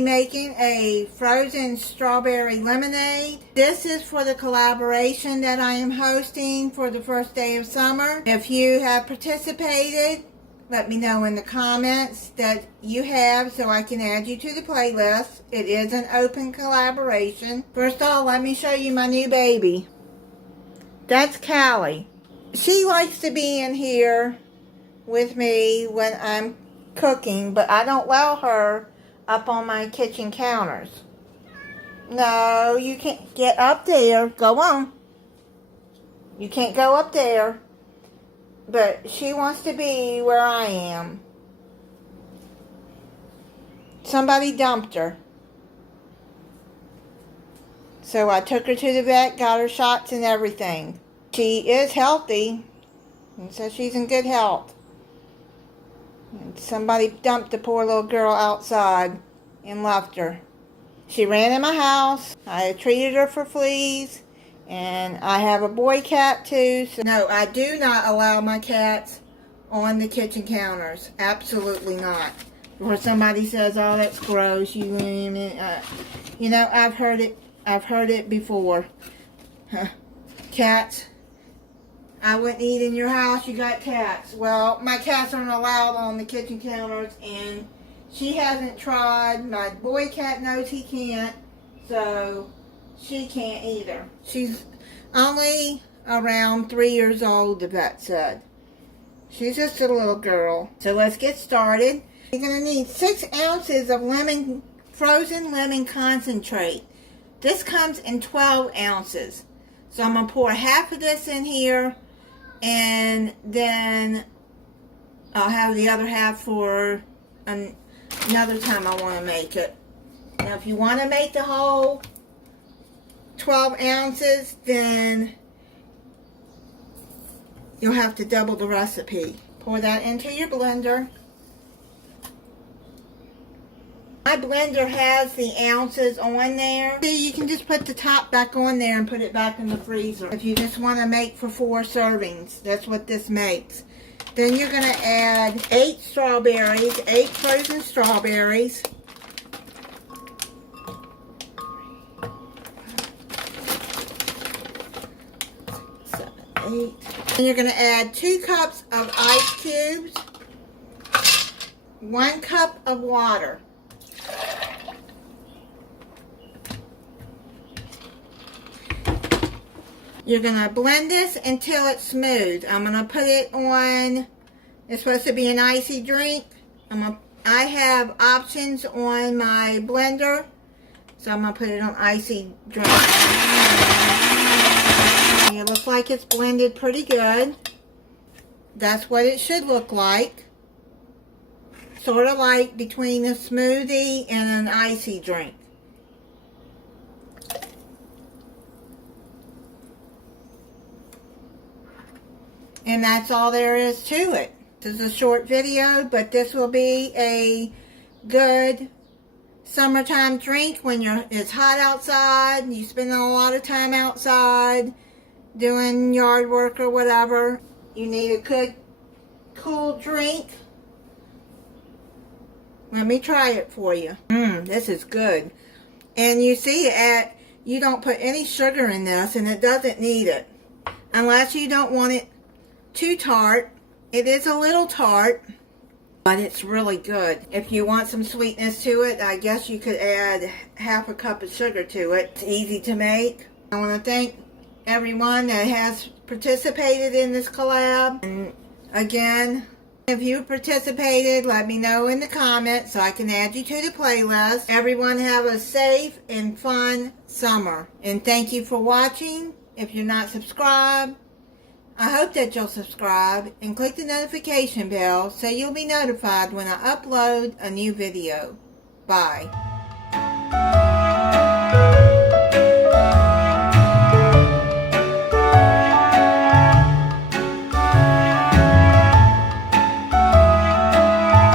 be making a frozen strawberry lemonade. This is for the collaboration that I am hosting for the first day of summer. If you have participated, let me know in the comments that you have so I can add you to the playlist. It is an open collaboration. First of all, let me show you my new baby. That's Callie. She likes to be in here with me when I'm cooking, but I don't allow her up on my kitchen counters. No, you can't get up there. Go on. You can't go up there. But she wants to be where I am. Somebody dumped her. So I took her to the vet, got her shots and everything. She is healthy, and so she's in good health. And somebody dumped the poor little girl outside and left her. She ran in my house. I treated her for fleas. And I have a boy cat too. So no, I do not allow my cats on the kitchen counters. Absolutely not. Or somebody says, "Oh, that's gross." You know, I've heard it. I've heard it before. Cats. I wouldn't eat in your house. You got cats. Well, my cats aren't allowed on the kitchen counters, and she hasn't tried. My boy cat knows he can't, so she can't either. She's only around 3 years old, the vet said. She's just a little girl. So let's get started. You're going to need 6 ounces of frozen lemon concentrate. This comes in 12 ounces. So I'm going to pour half of this in here, and then I'll have the other half for another time I want to make it. Now if you want to make the whole 12 ounces, then you'll have to double the recipe. Pour that into your blender. My blender has the ounces on there. See, you can just put the top back on there and put it back in the freezer. If you just want to make for 4 servings, that's what this makes. Then you're going to add 8 strawberries, 8 frozen strawberries. 8. And you're going to add 2 cups of ice cubes, 1 cup of water. You're going to blend this until it's smooth. I'm going to put it on, it's supposed to be an icy drink. I have options on my blender, so I'm going to put it on icy drink. It looks like it's blended pretty good. That's what it should look like. Sort of like between a smoothie and an icy drink. And that's all there is to it. This is a short video, but this will be a good summertime drink when it's hot outside and you spend a lot of time outside doing yard work or whatever. You need a good cool drink. Let me try it for you. This is good. And you see you don't put any sugar in this, and it doesn't need it unless you don't want it too tart. It is a little tart, but it's really good. If you want some sweetness to it, I guess you could add half a cup of sugar to it. It's easy to make. I want to thank everyone that has participated in this collab. And again, if you participated, let me know in the comments so I can add you to the playlist. Everyone have a safe and fun summer. And thank you for watching. If you're not subscribed, I hope that you'll subscribe and click the notification bell so you'll be notified when I upload a new video. Bye.